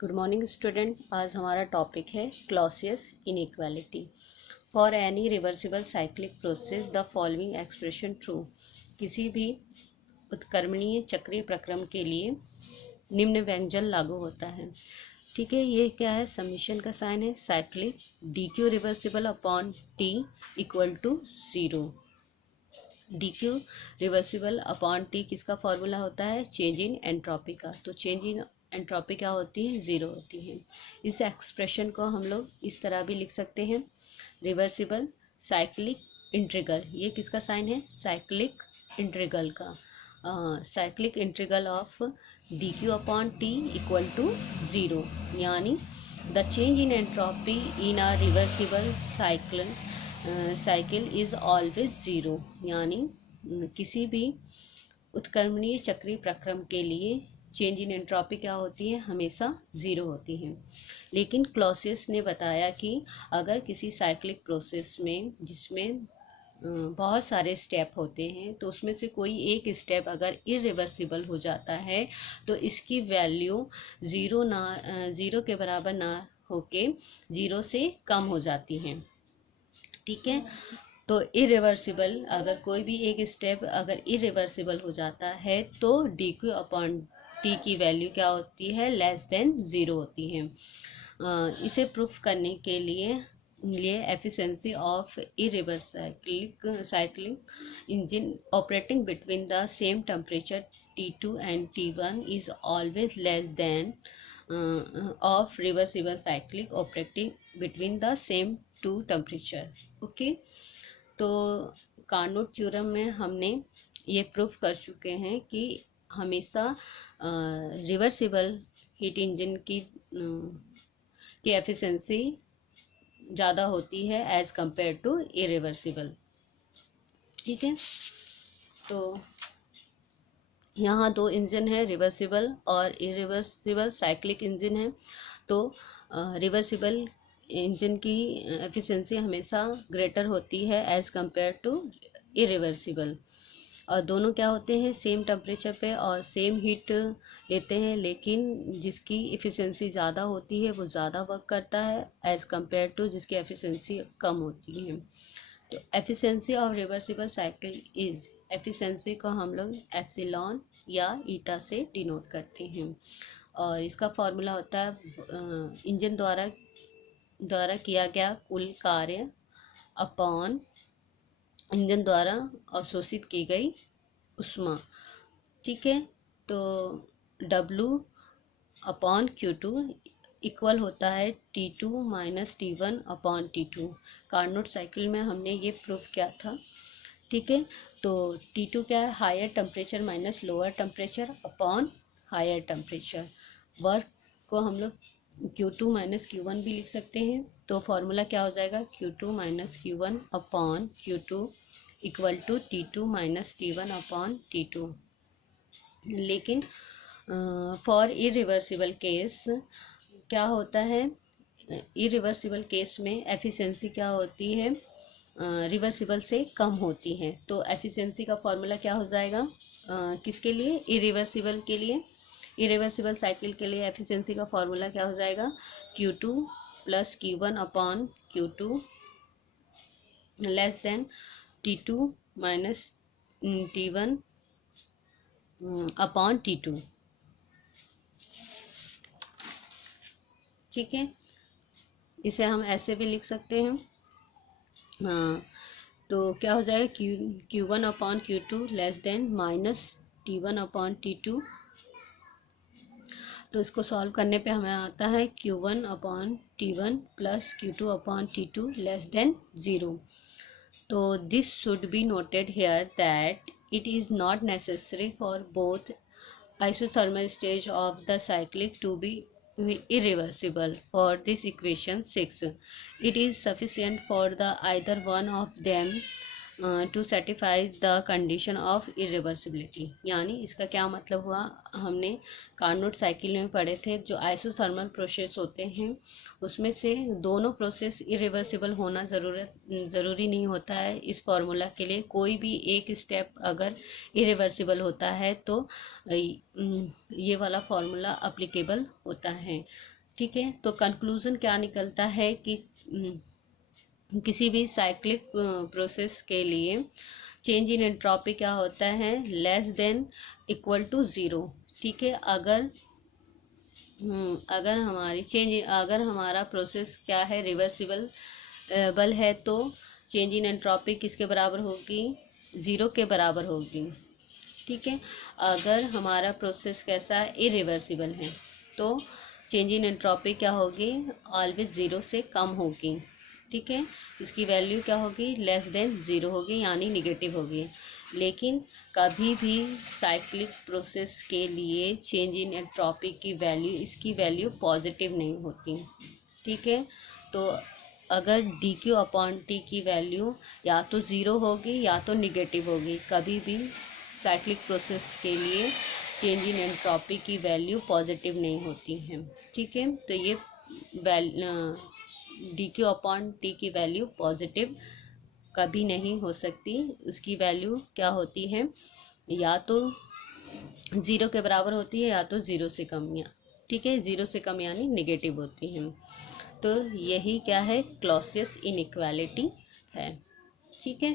Good morning student. आज हमारा topic है Clausius inequality. For any reversible cyclic process the following expression true. किसी भी उत्क्रमणीय चक्रीय प्रक्रम के लिए निम्न व्यंजन लागू होता है। ठीक है, ये क्या है? समीशन का साइन है cyclic d q reversible upon t equal to 0। D q reversible upon t किसका फॉर्मूला होता है? चेंज इन एंट्रोपी का। तो चेंज इन एंट्रोपी क्या होती है? 0 होती है। इस एक्सप्रेशन को हम लोग इस तरह भी लिख सकते हैं, रिवर्सिबल साइक्लिक इंटीग्रल। ये किसका साइन है? साइक्लिक इंटीग्रल का। Cyclic integral of d q upon t equal to 0, यानी the change in entropy in a reversible cycle is always 0, यानी किसी भी उत्क्रमणीय चक्रीय प्रक्रम के लिए चेंज इन एंट्रोपी क्या होती है? हमेशा 0 होती है। लेकिन क्लॉसियस ने बताया कि अगर किसी साइक्लिक प्रोसेस में जिसमें बहुत सारे स्टेप होते हैं, तो उसमें से कोई एक स्टेप अगर इरिवर्सिबल हो जाता है तो इसकी वैल्यू 0 के बराबर ना होके 0 से कम हो जाती है। ठीक है, तो इरिवर्सिबल अगर कोई भी एक स्टेप अगर इरिवर्सिबल हो जाता है तो डी क्यू अपॉन टी की वैल्यू क्या होती है? लेस देन 0 होती है। इसे प्रूफ करने के लिए efficiency of irreversible cyclic engine operating between the same temperature T2 and T1 is always less than of reversible cyclic operating between the same two temperature. Okay, तो कार्नोट थ्योरम में हमने ये प्रूफ कर चुके हैं कि हमेशा रिवर्सिबल हीट इंजन की एफिशिएंसी ज़्यादा होती है एज कंपेयर टू इरिवर्सिबल। ठीक है, तो यहाँ दो इंजन है, रिवर्सिबल और इरिवर्सिबल साइक्लिक इंजन है। तो रिवर्सिबल इंजन की एफिशिएंसी हमेशा ग्रेटर होती है एज कंपेयर टू इरिवर्सिबल, और दोनों क्या होते हैं? सेम टेम्परेचर पे और सेम हीट लेते हैं, लेकिन जिसकी एफिशिएंसी ज़्यादा होती है वो ज़्यादा वर्क करता है एज कंपेयर टू जिसकी एफिशिएंसी कम होती है। तो efficiency of reversible cycle is, efficiency को हम लोग एप्सिलॉन या ईटा से डिनोट करते हैं, और इसका फॉर्मूला होता है इंजन द्वारा किया गया कुल कार्य अपॉन इंजन द्वारा अवशोषित की गई उष्मा। ठीक है, तो W अपॉन Q2 इक्वल होता है T2 minus T1 upon T2। Carnot cycle में हमने ये प्रूफ किया था। ठीक है, तो T2 क्या है? Higher temperature minus lower temperature upon higher temperature. Work को हम लोग Q2 माइनस Q1 भी लिख सकते हैं। तो फॉर्मूला क्या हो जाएगा? Q2 minus Q1 upon Q2 equal to T2 minus T1 upon T2। लेकिन फॉर इरिवर्सिबल केस क्या होता है? इरिवर्सिबल केस में एफिशिएंसी क्या होती है? रिवर्सिबल से कम होती है। तो एफिशिएंसी का फॉर्मूला क्या हो जाएगा? किसके लिए? इरिवर्सिबल के लिए। इरिवर्सिबल साइकिल के लिए एफिशिएंसी का फॉर्मूला क्या हो जाएगा? Q2 plus Q1 upon Q2 less than T2 minus T1 upon T2। ठीक है, इसे हम ऐसे भी लिख सकते हैं। हाँ, तो क्या हो जाएगा? Q1 upon Q2 less than minus T1 upon T2। तो इसको सॉल्व करने पे हमें आता है Q1 upon T1 plus Q2 upon T2 less than 0। तो this should be noted here that it is not necessary for both isothermal stage of the cyclic to be irreversible. For this equation 6, it is sufficient for the either one of them to satisfy the condition of irreversibility. यानी इसका क्या मतलब हुआ, हमने Carnot cycle में पढ़े थे जो आइसोथर्मल प्रोसेस होते हैं उसमें से दोनों प्रोसेस इरिवर्सिबल होना ज़रूरी नहीं होता है। इस फॉर्मूला के लिए कोई भी एक स्टेप अगर इरिवर्सिबल होता है तो ये वाला फॉर्मूला अप्लीकेबल होता है। ठीक है, तो कंक्लूजन क्या निकलता है कि किसी भी साइक्लिक प्रोसेस के लिए चेंज इन एंट्रोपी क्या होता है, less than equal to zero. ठीक है, अगर हमारा प्रोसेस क्या है, रिवर्सिबल बल है तो चेंज इन एंट्रोपी किसके बराबर होगी, ज़ीरो के बराबर होगी। ठीक है, अगर हमारा प्रोसेस कैसा है, इरिवर्सिबल है तो चेंज इन एंट्रोपी क्या होगी, ऑलवेज ज़ीरो से कम होगी। ठीक है, इसकी वैल्यू क्या होगी, लेस देन ज़ीरो होगी यानी निगेटिव होगी। लेकिन कभी भी साइक्लिक प्रोसेस के लिए चेंज इन एंट्रोपी की वैल्यू, इसकी वैल्यू पॉजिटिव नहीं होती। ठीक है, तो अगर डी क्यू अपॉन टी की वैल्यू या तो ज़ीरो होगी या तो निगेटिव होगी, कभी भी साइक्लिक प्रोसेस के लिए चेंज इन एंट्रोपी की वैल्यू पॉजिटिव नहीं होती है। ठीक है, तो ये डी क्यू अपॉन टी की वैल्यू पॉजिटिव कभी नहीं हो सकती। उसकी वैल्यू क्या होती है, या तो ज़ीरो के बराबर होती है या तो ज़ीरो से कम, या ठीक है ज़ीरो से कम यानी निगेटिव होती है। तो यही क्या है, क्लॉसियस इनइक्वालिटी है। ठीक है।